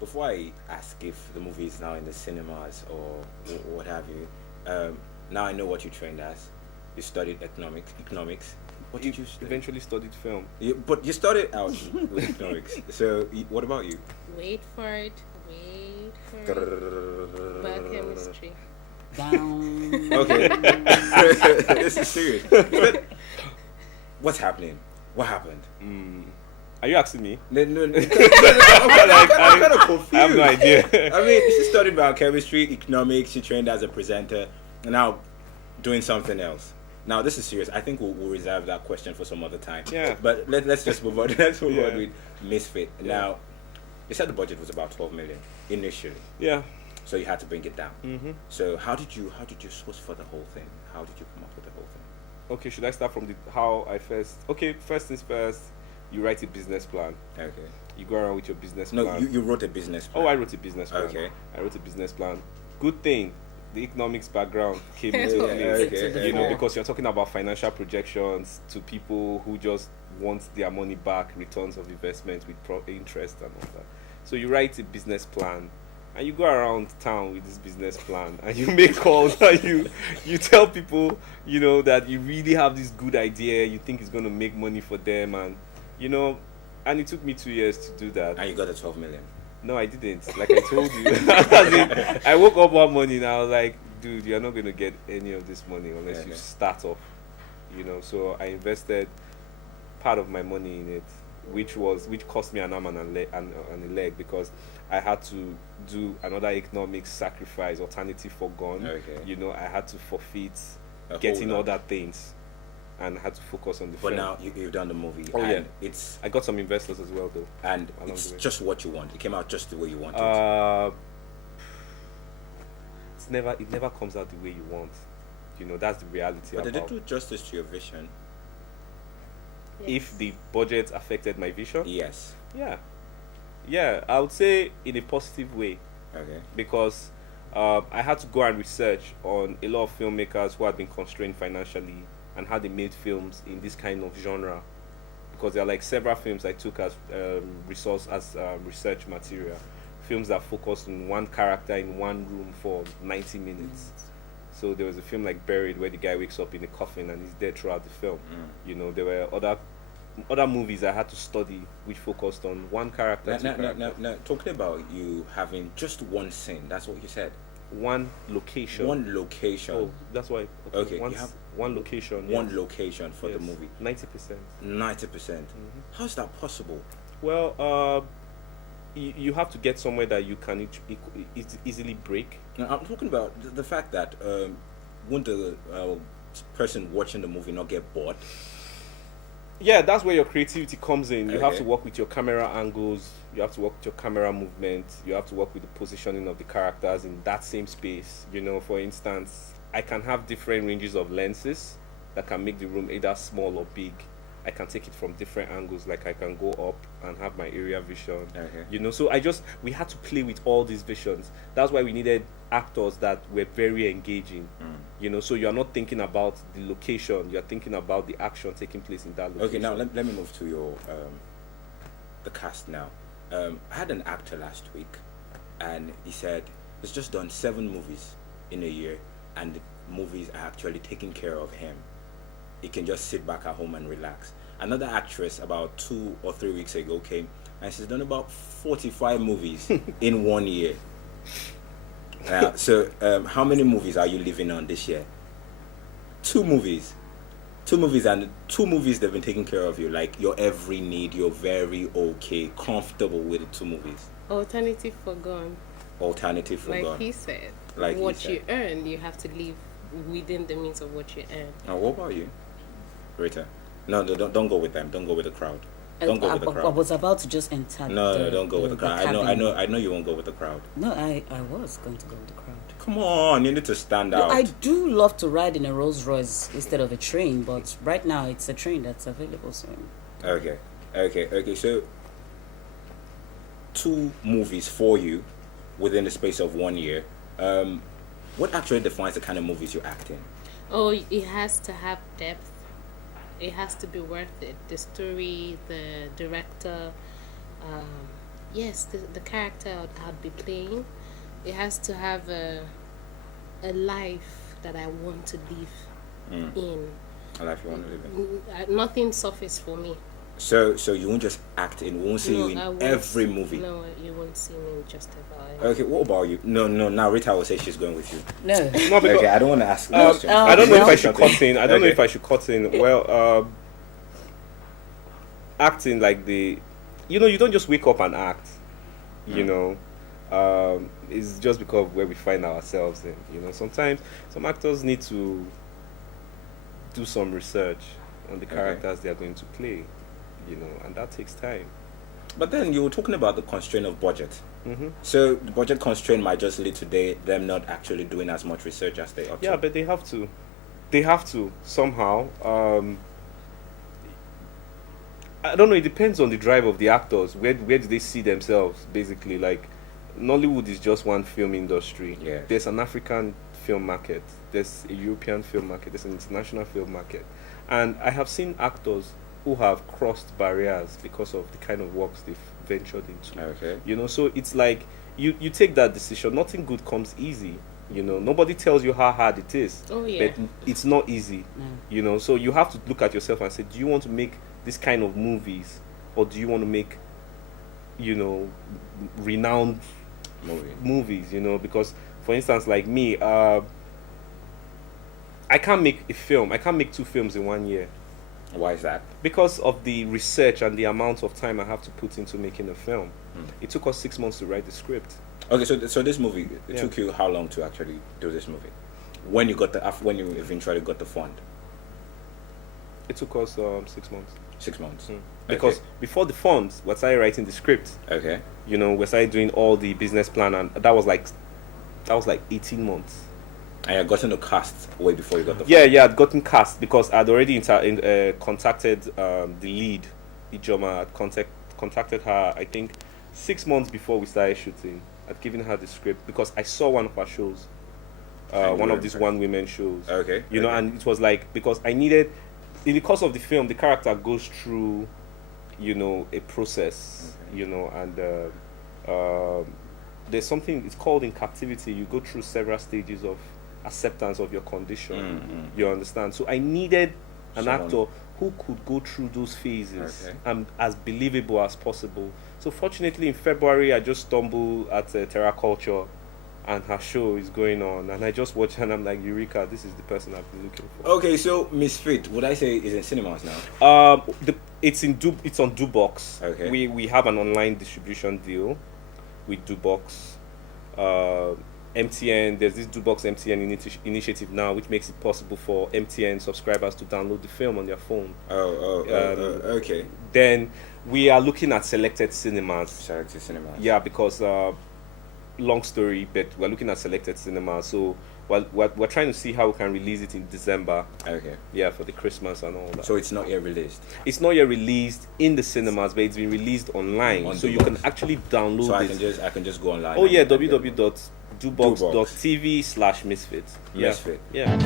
before I ask if the movie is now in the cinemas or what have you, now I know what you trained as. You studied economics. Economics. What did you study? Eventually studied film. But you started out with economics. So what about you? Wait for it. Biochemistry. Down. Okay. This is serious. But what's happening? What happened? Are you asking me? No. I'm Like, kind of confused. I have no idea. I mean, she studied biochemistry, economics. She trained as a presenter, and now doing something else. Now this is serious. I think we'll reserve that question for some other time. Yeah. But let's just move on. Let's move Yeah. on with Misfit. Yeah. Now, you said the budget was about 12 million initially, Yeah. so you had to bring it down. Mm-hmm. So how did you source for the whole thing? How did you come up with the whole thing? Okay, should I start from the how I first? Okay, first things first. You write a business plan. Okay. You go around with your business No, plan. you wrote a business plan. Oh, I wrote a business plan. Okay. I wrote a business plan. Good thing the economics background came into Yeah, place. okay. You know, because you're talking about financial projections to people who just want their money back, returns of investment with interest and all that. So you write a business plan and you go around town with this business plan and you make calls and you tell people, you know, that you really have this good idea, you think it's going to make money for them, and you know, and it took me 2 years to do that. And you got the 12 million. No, I didn't. Like I told you. As in, I woke up one morning and I was like, dude, you're not going to get any of this money unless you Yeah. start off. You know, so I invested part of my money in it, which cost me an arm and a leg because I had to do another economic sacrifice, alternative forgone. Okay. You know, I had to forfeit A getting whole all lot. that things and had to focus on the But film. now you've done the movie. Oh, and yeah. It's I got some investors as well, though. and Along it's the way. just what you want. It came out just the way you wanted. It never comes out the way you want. You know, that's the reality. But did it about do justice to your vision? if the budget affected my vision. Yes. Yeah, I would say in a positive way, Okay. because I had to go and research on a lot of filmmakers who had been constrained financially and how they made films in this kind of genre, because there are like several films I took as research material, films that focused on one character in one room for 90 minutes. So there was a film like Buried, where the guy wakes up in a coffin and he's dead throughout the film. You know, there were other movies I had to study which focused on one character. Now, talking about you having just one scene, that's what you said. One location. One location. Oh, that's why. Okay, One, you have one location. one yes. location for the Yes. movie. 90%. 90%. How's that possible? Well, you have to get somewhere that you can easily break. Now, I'm talking about the fact that won't the person watching the movie not get bored? Yeah, that's where your creativity comes in. You have Okay. to work with your camera angles, you have to work with your camera movement, you have to work with the positioning of the characters in that same space. You know, for instance, I can have different ranges of lenses that can make the room either small or big. I can take it from different angles, like I can go up and have my area vision. Okay. You know, so we had to play with all these visions. That's why we needed actors that were very engaging. You know, so you're not thinking about the location, you're thinking about the action taking place in that location. Okay, now let me move to your the cast now. I had an actor last week, and he said he's just done 7 movies in a year, and the movies are actually taking care of him. He can just sit back at home and relax. Another actress about 2 or 3 weeks ago came, and she's done about 45 movies in 1 year. So how many movies are you living on this year? 2 movies. 2 movies, and 2 movies they've been taking care of you, like your every need. You're very okay, comfortable with the 2 movies. Alternative forgone. Alternative for Like God. he said. Like he what said. you earn, you have to live within the means of what you earn. Now, what about you, Rita? No, don't go with them. Don't go with the crowd. Don't go with the I crowd. was about to just enter. No, don't go with the crowd. cabin. I know you won't go with the crowd. No, I was going to go with the crowd. Come on, you need to stand No, out. I do love to ride in a Rolls Royce instead of a train, but right now it's a train that's available. So Okay. So 2 movies for you within the space of 1 year. What actually defines the kind of movies you act in? Oh, it has to have depth. It has to be worth it. The story, the director, yes, the character I'd be playing, it has to have a life that I want to live in. A life you want to live in. Nothing surface for me. So you won't just act in. We won't see you I in won't every movie. No, you won't see me just about. Okay, what about you? No. Now Rita will say she's going with you. No. No, because Okay, I don't want to ask. questions. I don't know if I should Something. cut in. I don't know Okay. if I should cut in. Well, acting like you don't just wake up and act. You know, it's just because of where we find ourselves in. You know, sometimes some actors need to do some research on the characters they are going to play. You know, and that takes time. But then you were talking about the constraint of budget. Mm-hmm. So the budget constraint might just lead to them not actually doing as much research as they ought Yeah, to. but they have to. They have to somehow. I don't know. It depends on the drive of the actors. Where do they see themselves? Basically, like Nollywood is just one film industry. Yeah. There's an African film market. There's a European film market. There's an international film market, and I have seen actors who have crossed barriers because of the kind of works they've ventured into. Okay. You know, so it's like you take that decision. Nothing good comes easy. You know, nobody tells you how hard it is. Oh, yeah. But it's not easy. No. You know, so you have to look at yourself and say, do you want to make this kind of movies, or do you want to make, you know, renowned movies? You know, because for instance, like me, I can't make a film. I can't make 2 films in 1 year. Why is that? Because of the research and the amount of time I have to put into making a film. It took us 6 months to write the script. Okay, so this movie, it Yeah. took you how long to actually do this movie? When you eventually got the fund? It took us 6 months. 6 months. Because before the funds, we started writing the script. Okay. You know, we started doing all the business plan, and that was like 18 months. And you got in the cast way before you got the fund. Yeah, I'd gotten cast because I'd already contacted the lead, Ijoma. I'd contacted her, I think, 6 months before we started shooting. I'd given her the script because I saw one of her shows, And one you of were these impressed. one-women shows. Okay. You know, okay. and it was like, because I needed, in the course of the film, the character goes through, you know, a process, you know, and there's something, it's called in captivity. You go through several stages of acceptance of your condition. You understand? So I needed an Someone- actor who could go through those phases Okay. and as believable as possible. So fortunately, in February, I just stumbled at Terra Culture, and her show is going on, and I just watched her, and I'm like, Eureka, this is the person I've been looking for. Okay, so Misfit, would I say is in cinemas now? It's on Dubox. Okay. We have an online distribution deal with Dubox. MTN, there's this Dubox MTN initiative now, which makes it possible for MTN subscribers to download the film on their phone. Okay. Then we are looking at selected cinemas. Selected cinemas. Yeah, because long story, but we're looking at selected cinemas. So we're trying to see how we can release it in December. Okay. Yeah, for the Christmas and all that. So it's not yet released. It's not yet released in the cinemas, but it's been released online, On so you Dubox. can actually download So it. I can just go online. Oh yeah, and get it. www.dubox.tv/misfit. Misfit. Yeah.